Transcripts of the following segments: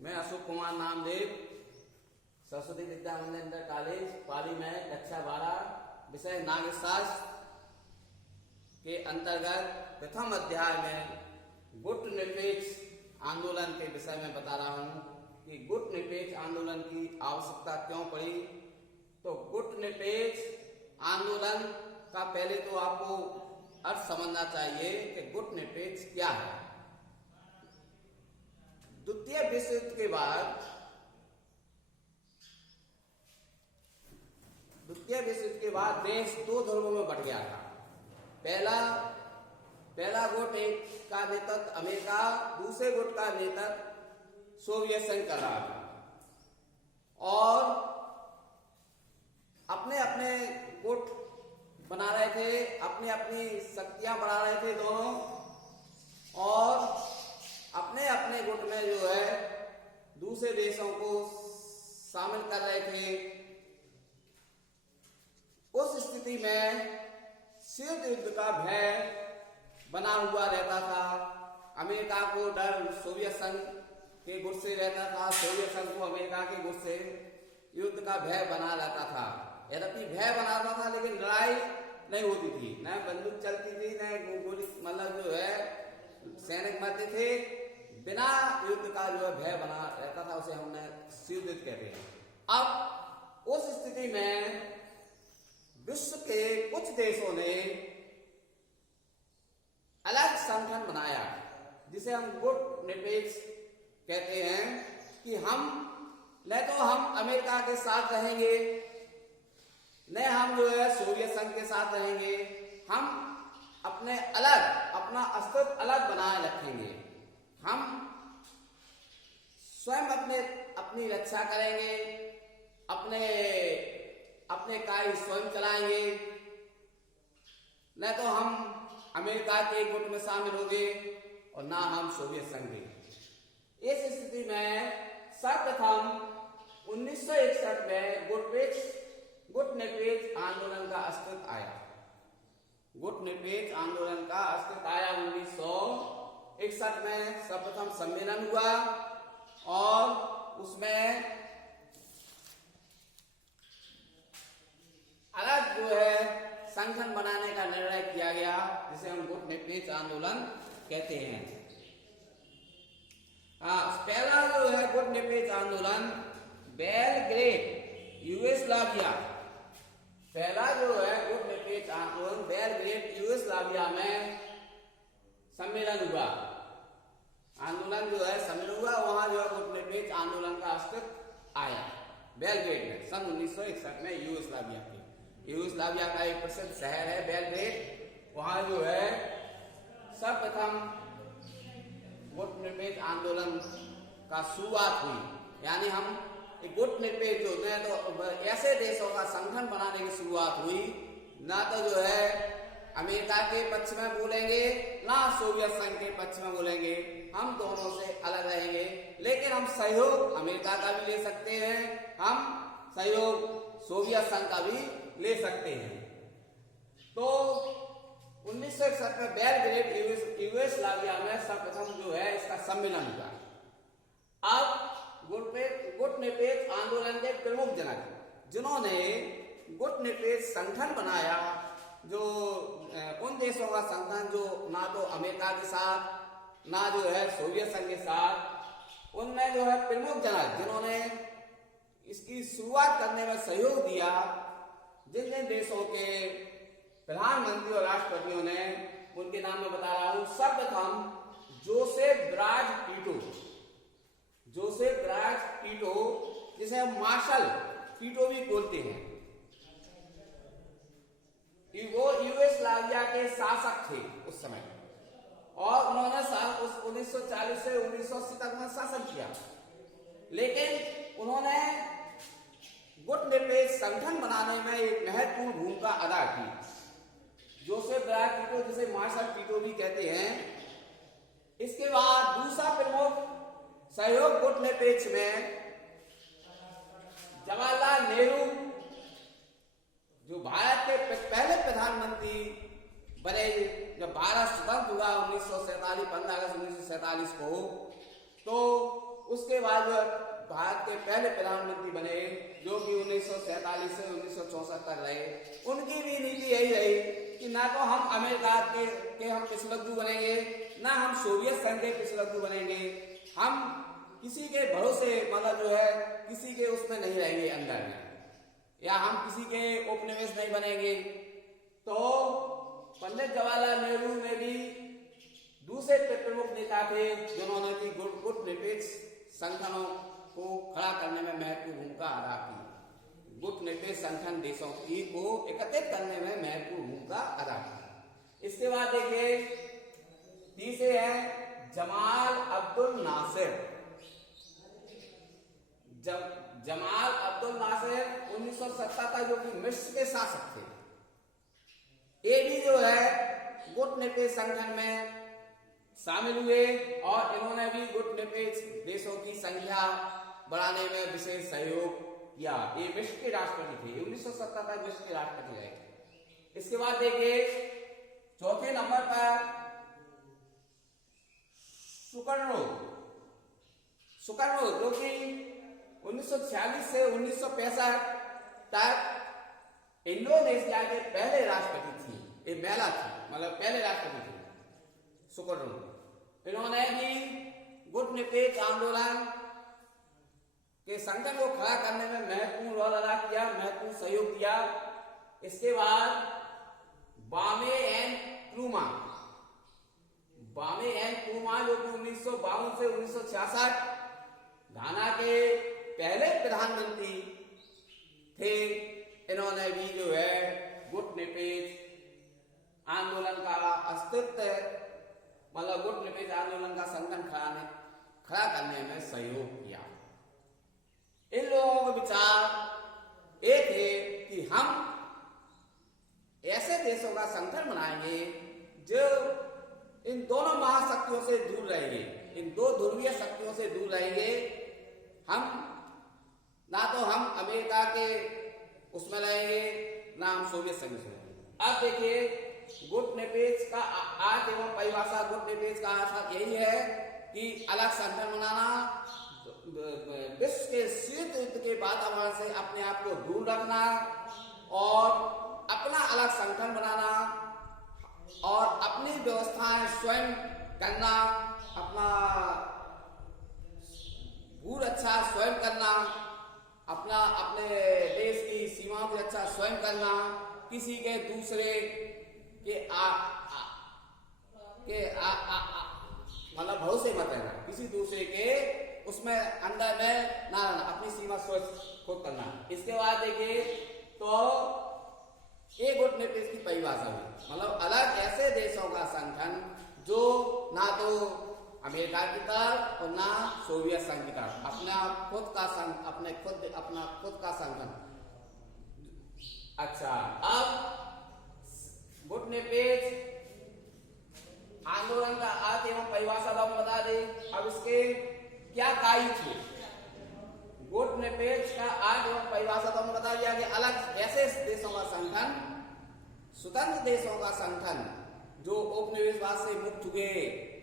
मैं अशोक कुमार नामदेव सरस्वती विद्या मंदिर inter college पाली में कक्षा 12 विषय नागरिकशास्त्र के अंतर्गत प्रथम अध्याय में गुट निरपेक्ष आंदोलन के विषय में बता रहा हूं कि गुट निरपेक्ष आंदोलन की आवश्यकता क्यों पड़ी। तो गुट निरपेक्ष आंदोलन का पहले तो आपको अर्थ समझना चाहिए कि गुट निरपेक्ष क्या है। द्वितीय विश्व युद्ध के बाद देश दो ध्रुवों में बट गया था। पहला गुट का नेतृत्व अमेरिका, दूसरे गुट का नेतृत्व सोवियत संघ कर रहा था और अपने अपने गुट बना रहे थे, अपनी अपनी शक्तियां बढ़ा रहे थे दोनों, और अपने अपने गुट में जो है दूसरे देशों को शामिल कर रहे थे। उस स्थिति में शीत युद्ध का भय बना हुआ रहता था। अमेरिका को डर सोवियत संघ के गुट से रहता था, सोवियत संघ को अमेरिका के गुट से युद्ध का भय बना रहता था। यद्यपि भय बनाता था लेकिन लड़ाई नहीं होती थी, न बंदूक चलती थी, न गोली, मतलब जो है सैनिक मरते थे। बिना युद्ध का जो है भय बना रहता था, उसे हमने शीत युद्ध कहते हैं। अब उस स्थिति में विश्व के कुछ देशों ने अलग संगठन बनाया जिसे हम गुट निरपेक्ष कहते हैं कि हम न तो हम अमेरिका के साथ रहेंगे, न हम जो है सोवियत संघ के साथ रहेंगे, हम अपना अस्तित्व अलग बनाए रखेंगे। हम स्वयं अपनी रक्षा करेंगे, अपने कार्य स्वयं चलाएंगे, न तो हम अमेरिका के गुट में शामिल होंगे और ना हम सोवियत संघ के। इस स्थिति में सर्वप्रथम 1961 में गुट निरपेक्ष आंदोलन का अस्तित्व आया। गुट निरपेक्ष आंदोलन का अस्तित्व आया 1961 में। सर्वप्रथम सम्मेलन हुआ और उसमें अलग जो है संगठन बनाने का निर्णय किया गया जिसे हम गुट निरपेक्ष आंदोलन कहते हैं। पहला जो है गुट निरपेक्ष आंदोलन बेलग्रेड यूगोस्लाविया, पहला जो है गुट निरपेक्ष आंदोलन बेलग्रेड यूगोस्लाविया में सम्मेलन हुआ। आंदोलन जो है सम्मेलन हुआ, वहां जो है गुट निरपेक्ष आंदोलन का अस्तित्व आया बेलग्रेड में सन 1961 में। यूगोस्लाविया का एक प्रसिद्ध शहर है बेलग्रेड। वहां जो है सर्वप्रथम गुट निरपेक्ष आंदोलन का शुरुआत हुई। यानी हम गुट निरपेक्ष जो है तो ऐसे देशों का संगठन बनाने की शुरुआत हुई, ना तो जो है अमेरिका के पक्ष में बोलेंगे, ना सोवियत संघ के पक्ष में बोलेंगे। हम दोनों से अलग रहेंगे, लेकिन हम सहयोग अमेरिका का भी ले सकते हैं, हम सहयोग सोवियत संघ का भी ले सकते हैं। तो 1961 में बेलग्रेड यूगोस्लाविया में सर्वप्रथम जो है इसका सम्मेलन हुआ। अब गुट निरपेक्ष आंदोलन के प्रमुख जनक जिन्होंने गुट निरपेक्ष संगठन बनाया, जो उन देशों का संगठन जो ना तो अमेरिका के साथ ना जो है सोवियत संघ के साथ, उनमें जो है प्रमुख जनक जिन्होंने इसकी शुरुआत करने में सहयोग दिया, जिन जिन देशों के प्रधानमंत्री और राष्ट्रपतियों ने, उनके नाम में बता रहा हूं। सर्वप्रथम जोसेफ ब्राज टीटो, जिसे हम मार्शल टीटो भी बोलते हैं, वो यूगोस्लाविया के शासक थे उस समय और उन्होंने 1940 से 1980 तक में शासन किया। लेकिन उन्होंने गुट निरपेक्ष संगठन बनाने में एक महत्वपूर्ण भूमिका अदा की। जोसेफ ब्राज टीटो, जिसे मार्शल टीटो भी कहते हैं। इसके बाद दूसरा प्रमुख सहयोग गुट निरपेक्ष में जवाहरलाल नेहरू, जो भारत के पहले प्रधानमंत्री बने जब भारत स्वतंत्र हुआ 1947 15 अगस्त 1947 को, तो उसके बाद जो भारत के पहले प्रधानमंत्री बने, जो कि 1947 से 1964 तक रहे, उनकी भी नीति यही रही कि ना तो हम अमेरिका के हम पिछलग्गू बनेंगे, ना हम सोवियत संघ के पिछलग्गू बनेंगे, हम किसी के भरोसे मतलब जो है किसी के उसमें नहीं रहेंगे अंदर में, या हम किसी के उपनिवेश नहीं बनेंगे। तो पंडित जवाहरलाल नेहरू में भी दूसरे प्रमुख नेता थे जिन्होंने भी गुटनिरपेक्ष संगठनों को खड़ा करने में महत्वपूर्ण भूमिका अदा की, गुटनिरपेक्ष संगठन देशों की को एकत्रित करने में महत्वपूर्ण भूमिका अदा की। इसके बाद देखिए तीसरे हैं जमाल अब्दुल नासिर। जमाल अब्दुल नासिर 1970 तक जो कि मिस्र के शासक थे, ये भी जो है गुटनिरपेक्ष संगठन में शामिल हुए और इन्होंने भी गुटनिरपेक्ष देशों की संख्या बढ़ाने में विशेष सहयोग किया। ये विश्व के राष्ट्रपति थे, 1970 तक विश्व के राष्ट्रपति रहे। इसके बाद देखिए चौथे नंबर पर सुकर्णो जो कि 1946 से 1965 तक इंडोनेशिया के पहले राष्ट्रपति थी, ये महिला थी, मतलब पहले राष्ट्रपति थी सुकर्णो। इन्होंने भी गुटनिरपेक्ष आंदोलन के संगठन को खड़ा करने में महत्वपूर्ण रोल अदा किया, महत्वपूर्ण सहयोग दिया। इसके बाद बामे एंड क्रूमा जो कि 1952 से 1966 घाना के पहले प्रधानमंत्री थे, इन्होंने भी जो है गुटनिरपेक्ष आंदोलन का अस्तित्व मतलब गुटनिरपेक्ष आंदोलन का संगठन खड़ा करने में सहयोग किया। इन लोगों के विचार ये थे कि हम ऐसे देशों का संगठन बनाएंगे जो इन दोनों महाशक्तियों से दूर रहेंगे, इन दो ध्रुवीय शक्तियों से दूर रहेंगे। हम ना तो हम अमेरिका के उसमें रहेंगे, ना हम सोवियत संघ से रहेंगे। अब देखिए गुटनिरपेक्ष का अर्थ एवं परिभाषा, गुटनिरपेक्ष का अर्थ यही है कि अलग संगठन बनाना, विश्व के शीत युद्ध के वातावरण से अपने आप को दूर रखना और अपना अलग संगठन बनाना और अपनी व्यवस्थाएं स्वयं करना, अपना भू रक्षा स्वयं करना, अपने देश की सीमाओं की रक्षा स्वयं करना, किसी के दूसरे के मतलब भरोसे मत रहना, किसी दूसरे के उसमें अंदर में ना रहना, अपनी सीमा स्वयं खुद करना। इसके बाद देखिए तो ये गुटनिरपेक्ष की परिभाषा हुई, मतलब अलग ऐसे देशों का संगठन जो ना तो अमेरिका की तरफ और ना सोवियत संघ की तरफ, अपना खुद का संगठन। अच्छा, अब गुटनिरपेक्ष आंदोलन का अर्थ एवं परिभाषा हम बता दें। अब इसके क्या कार्य थे? गुटनिरपेक्ष का अर्थ एवं परिभाषा तो हमने बता दिया कि अलग ऐसे देशों का संगठन, स्वतंत्र देशों का संगठन जो उपनिवेशवाद से मुक्त हुए,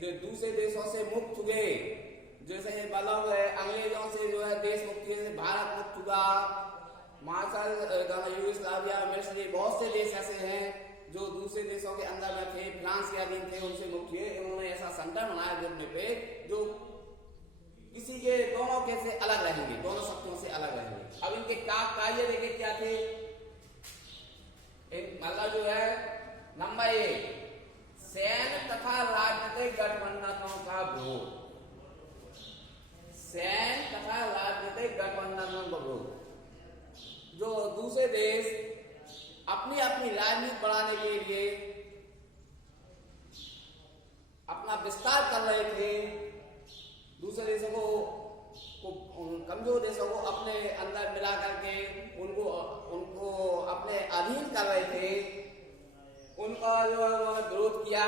जो दूसरे देशों से मुक्त हुए, जैसे मतलब अंग्रेजों से जो है देश मुक्ति से भारत मुक्त हुआ, मार्शल यूगोस्लाविया, मिस्र, बहुत से देश ऐसे हैं जो दूसरे देशों के अंदर में थे, फ्रांस के अधीन थे, उनसे मुक्त हुए। इन्होंने ऐसा संगठन बनाया गुटनिरपेक्ष जो किसी के दोनों के से अलग रहेंगे, दोनों शक्तियों से अलग रहेंगे। अब इनके क्या कार्य देखे क्या थे? मतलब जो है नंबर 1 सैन्य तथा राजनीतिक गठबंधनों का विरोध, सैन्य तथा राजनीतिक गठबंधनों का विरोध। जो दूसरे देश अपनी अपनी राजनीति बढ़ाने के लिए अपना विस्तार कर रहे थे, दूसरे देशों को कमजोर देशों को अपने अंदर मिला करके उनको अपने अधीन कर रहे थे, उनका जो है उन्होंने विरोध किया।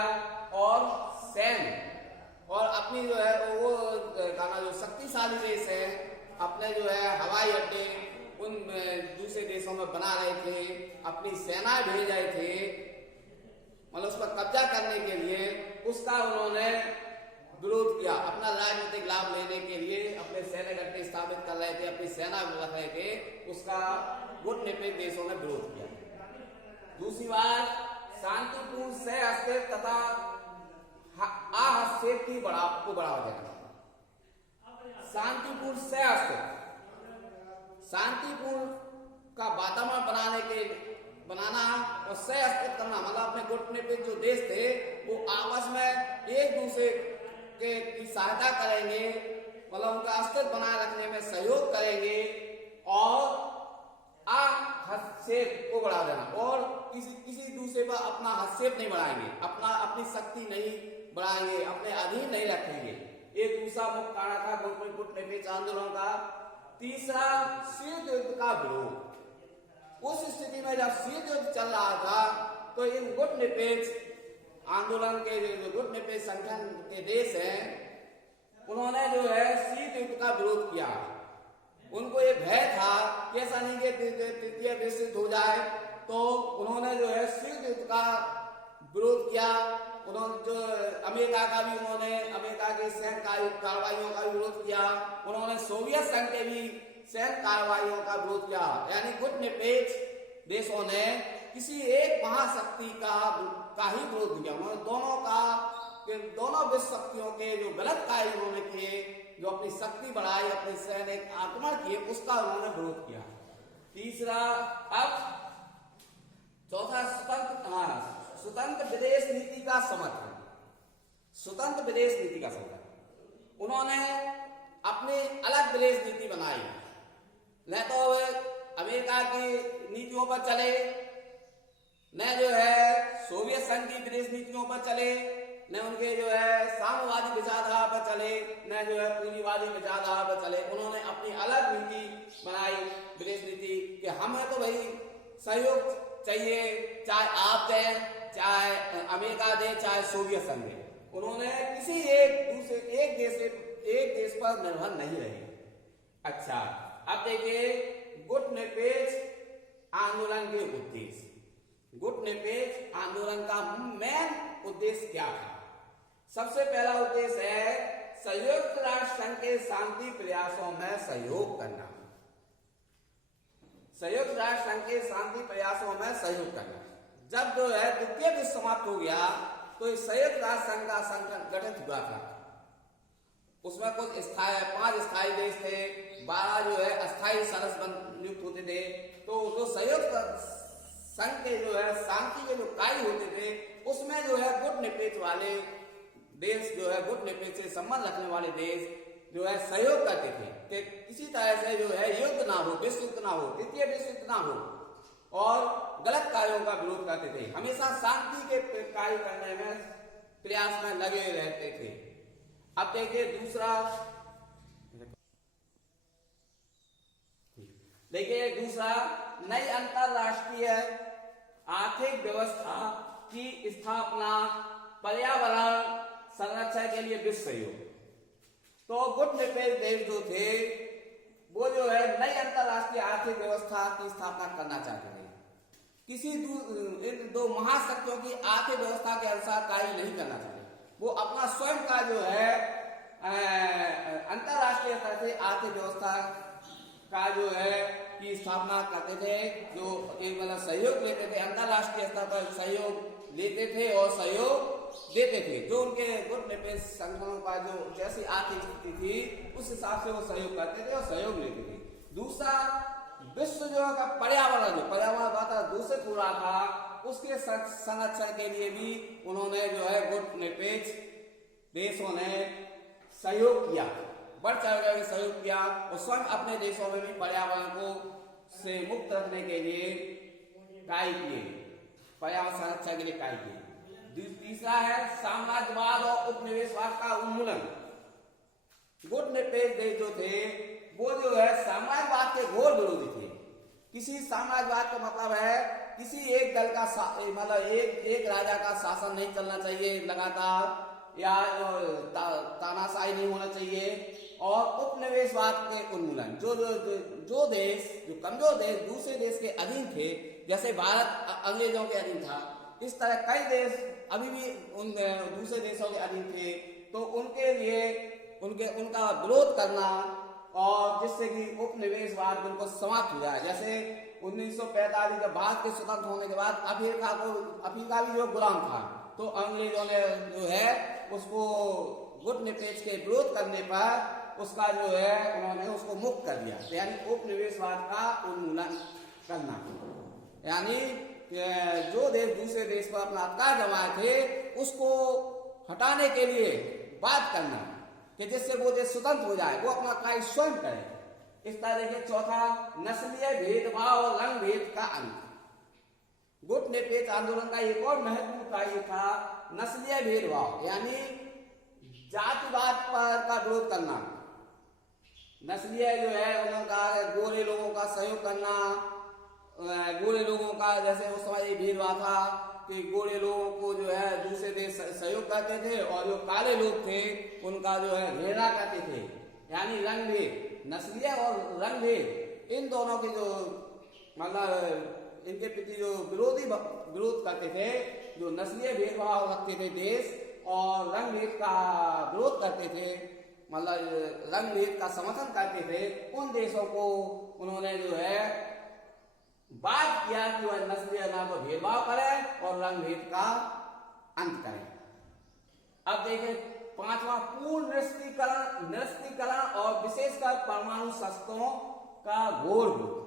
और सैन्य और अपनी जो है वो जो शक्तिशाली देश है, अपने जो है हवाई अड्डे उन दूसरे देशों में बना रहे थे, अपनी सेनाएं भेज रहे थे, मतलब उस पर कब्जा करने के लिए। उसका उन्होंने विरोध किया। अपना राजनीतिक लाभ लेने के लिए अपने सैन्य घाटी स्थापित कर रहे थे, अपनी सेना रख रहे थे, उसका गुटनिरपेक्ष देशों ने विरोध किया। दूसरी बात, शांतिपूर्ण सह हस्तक्षेप तथा आहस्तक्षेप को बढ़ावा देना। शांतिपूर्ण सह हस्तक्षेप, शांतिपूर्ण का वातावरण बनाना और सह हस्तक्षेप करना, मतलब अपने गुटनिरपेक्ष जो देश थे वो आपस में एक दूसरे की सहायता करेंगे, मतलब उनका अस्तित्व बनाए रखने में सहयोग करेंगे और हस्तक्षेप को बढ़ा देना, और किसी दूसरे पर अपना हस्तक्षेप नहीं बढ़ाएंगे, अपनी शक्ति नहीं बढ़ाएंगे, अपने अधीन नहीं रखेंगे। एक दूसरा मुख्य कारण था गुटनिरपेक्ष आंदोलन का। तीसरा, शीत युद्ध का विरोध। उस स्थिति में जब शीत युद्ध चल रहा था तो इन गुटनिरपेक्ष आंदोलन के जो गुटनिरपेक्ष संगठन के देश हैं, उन्होंने जो है शीत युद्ध का विरोध किया। उनको ये भय था कि ऐसा नहीं कि तृतीय विश्व युद्ध हो जाए, तो उन्होंने जो है शीत युद्ध का विरोध किया। उन्होंने जो अमेरिका के सैन्य कार्रवाइयों का भी विरोध किया। उन्होंने सोवियत संघ के भी सैन्य कार्रवाइयों का विरोध किया। यानी गुटनिरपेक्ष देशों ने किसी एक महाशक्ति का ही विरोध किया। उन्होंने दोनों विश्व शक्तियों के जो गलत कार्य उन्होंने किए, जो अपनी शक्ति बढ़ाई, अपने सैनिक आक्रमण किए, उसका उन्होंने विरोध किया। तीसरा, अब चौथा, स्वतंत्र विदेश नीति का समर्थन। स्वतंत्र विदेश नीति का समर्थन, उन्होंने अपनी अलग विदेश नीति बनाई, न तो अमेरिका की नीतियों पर चले, न जो है सोवियत संघ की विदेश नीतियों पर चले, न उनके जो है साम्यवादी विचारधारा पर चले, न जो है पूंजीवादी विचारधारा पर चले। उन्होंने अपनी अलग नीति बनाई, विदेश नीति, कि हमें तो भाई सहयोग चाहिए, चाहे आप दें, चाहे अमेरिका दे, चाहे सोवियत संघ दे। उन्होंने किसी एक देश पर निर्भर नहीं रहे। अच्छा, अब देखिए गुटनिरपेक्ष आंदोलन के उद्देश्य। गुटनिरपेक्ष आंदोलन का मेन उद्देश्य क्या था? सबसे पहला उद्देश्य है संयुक्त राष्ट्र संघ के शांति प्रयासों में सहयोग करना। संयुक्त राष्ट्र संघ के शांति प्रयासों में सहयोग करना। जब जो है द्वितीय विश्व समाप्त हो गया तो संयुक्त राष्ट्र संघ का संगठन गठित हुआ था। उसमें कुछ 5 स्थायी देश थे, 12 जो है अस्थायी सदस्य नियुक्त होते थे। तो जो संयुक्त संघ के जो है शांति के जो कार्य होते थे, उसमें जो है गुटनिरपेक्ष वाले देश, जो है गुटनिरपेक्ष से संबंध रखने वाले देश जो है सहयोग करते थे कि किसी तरह से जो है युद्ध ना हो, विश्व युद्ध ना हो, तृतीय विश्व युद्ध ना हो, और गलत कार्यों का विरोध करते थे। हमेशा शांति के कार्य करने में प्रयास में लगे रहते थे। अब देखिए दूसरा, नई अंतरराष्ट्रीय आर्थिक व्यवस्था की स्थापना, पर्यावरण संरक्षण के लिए विश्व सहयोग। तो गुटनिरपेक्ष देश जो थे वो जो है नई अंतरराष्ट्रीय आर्थिक व्यवस्था की स्थापना करना चाहते थे। किसी इन दो महाशक्तियों की आर्थिक व्यवस्था के अनुसार कार्य नहीं करना चाहते। वो अपना स्वयं का जो है अंतरराष्ट्रीय स्तर से आर्थिक व्यवस्था का जो है की स्थापना करते थे, जो एक मतलब सहयोग लेते थे, अंतरराष्ट्रीय स्तर पर सहयोग लेते थे और सहयोग देते थे। जो उनके गुटनिरपेक्ष संगठनों का जो जैसी आर्थिक स्थिति थी उस हिसाब से वो सहयोग करते थे और सहयोग लेते थे। दूसरा, विश्व जो का पर्यावरण वातावरण दूषित हो रहा था, उसके संरक्षण के लिए भी उन्होंने जो है गुटनिरपेक्ष देशों ने सहयोग किया, बढ़ चढ़ कर सहयोग किया, और स्वयं अपने देशों में भी पर्यावरण को से मुक्त रखने के लिए कार्य किए, पर्यावरण संरक्षण के लिए कार्य किए। तीसरा है साम्राज्यवाद और उपनिवेशवाद का उन्मूलन। गुटनिरपेक्ष देश जो थे वो जो है साम्राज्यवाद के घोर विरोधी थे। किसी साम्राज्यवाद का मतलब है किसी एक दल का मतलब एक राजा का शासन नहीं चलना चाहिए लगातार, या तानाशाही नहीं होना चाहिए। और उपनिवेशवाद के उन्मूलन, जो देश, जो कमजोर देश दूसरे देश के अधीन थे, जैसे भारत अंग्रेजों के अधीन था, इस तरह कई देश अभी भी उन दूसरे देशों के अधीन थे। तो तो उनके लिए उनका विरोध करना और जिससे कि उपनिवेशवाद बिल्कुल समाप्त हो जाए। जैसे 1945 जब भारत के स्वतंत्र होने के बाद अफ्रीका भी जो गुलाम था, तो अंग्रेजों ने जो है उसको गुटनिरपेक्ष के विरोध करने पर उसका जो है उन्होंने उसको मुक्त कर दिया, यानी उपनिवेशवाद का उन्मूलन करना, यानी जो देश दूसरे देश पर अपना अधिकार जमाए थे उसको हटाने के लिए बात करना कि जिससे वो देश स्वतंत्र हो जाए, वो अपना कार्य स्वयं करे। इस तरह के चौथा, नस्लीय भेदभाव और रंग भेद का अंत। गुटनिरपेक्ष आंदोलन का एक और महत्वपूर्ण कार्य था नस्लीय भेदभाव, यानी जातिवाद पर का विरोध करना। नस्लीय जो है उनका गोरे लोगों का सहयोग करना, गोरे लोगों का जैसे उस समय ये भेदभाव था कि गोरे लोगों को जो है दूसरे देश सहयोग करते थे और जो काले लोग थे उनका जो है घृणा करते थे, यानी रंग भेद, नस्लीय और रंग भेद, इन दोनों के जो मतलब इनके प्रति जो विरोध करते थे, जो नस्लीय भेदभाव रखते थे देश और रंग भेद का विरोध करते थे, मतलब रंग भेद का समर्थन करते थे, उन देशों को उन्होंने जो है बात किया कि वह नस्लीय नाम पर भेदभाव करें और रंग भेद का अंत करें। अब देखें पांचवा, पूर्ण निरस्त्रीकरण और विशेषकर परमाणु शस्त्रों का घोर विरोध।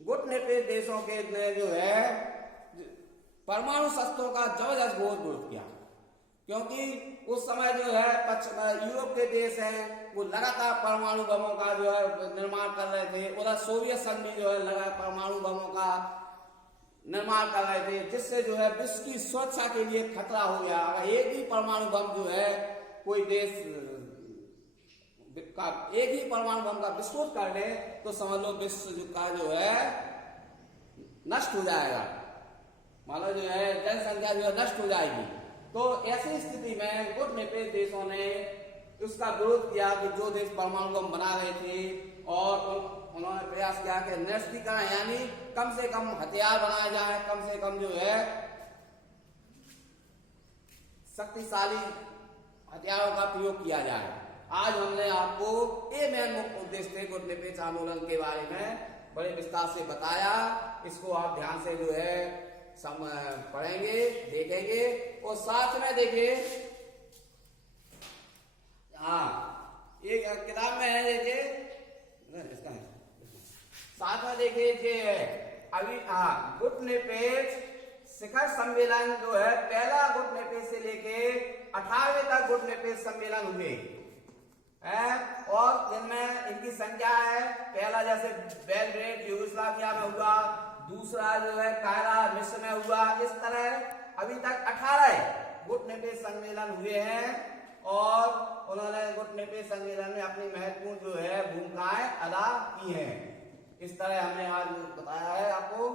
गुटनिरपेक्ष देशों के ने जो है परमाणु शस्त्रों का जबरदस्त घोर विरोध किया, क्योंकि उस समय जो है यूरोप के देश हैं वो लगातार परमाणु बमों का जो है निर्माण कर रहे थे, उधर सोवियत संघ भी जो है लगातार परमाणु बमों का निर्माण कर रहे थे, जिससे जो है विश्व की सुरक्षा के लिए खतरा हो गया। अगर एक ही परमाणु बम जो है कोई देश का एक ही परमाणु बम का विस्फोट कर ले तो समझ लो विश्व का जो है नष्ट हो जाएगा, मान लो जो है जनसंख्या जो है नष्ट हो जाएगी। तो ऐसी स्थिति में गुटनिरपेक्ष देशों ने उसका विरोध किया कि जो देश परमाणु बम बना रहे थे, और उन्होंने प्रयास किया कि निरस्त्रीकरण यानी कम से कम हथियार बनाए जाए, कम से कम जो है शक्तिशाली हथियारों का प्रयोग किया जाए। आज हमने आपको ये मेन मुख्य उद्देश्य थे गुटनिरपेक्ष आंदोलन के बारे में बड़े विस्तार से बताया। इसको आप ध्यान से जो है पढ़ेंगे, देखेंगे और साथ में देखिए, हाँ एक किताब में है, देखिए इसका है, साथ में देखिए ये अभी गुटनिरपेक्ष शिखर सम्मेलन जो है पहला गुटनिरपेक्ष से लेके 18वें तक गुटनिरपेक्ष सम्मेलन हुए और जिनमें इनकी संख्या है, पहला जैसे बेलग्रेड यूगोस्लाविया में हुआ, दूसरा जो है कायरा मिस्र में हुआ, इस तरह अभी तक 18 गुटनिरपेक्ष सम्मेलन हुए हैं और उन्होंने गुटनिरपेक्ष सम्मेलन में अपनी महत्वपूर्ण जो है भूमिकाएं अदा की हैं। इस तरह हमने आज बताया है आपको।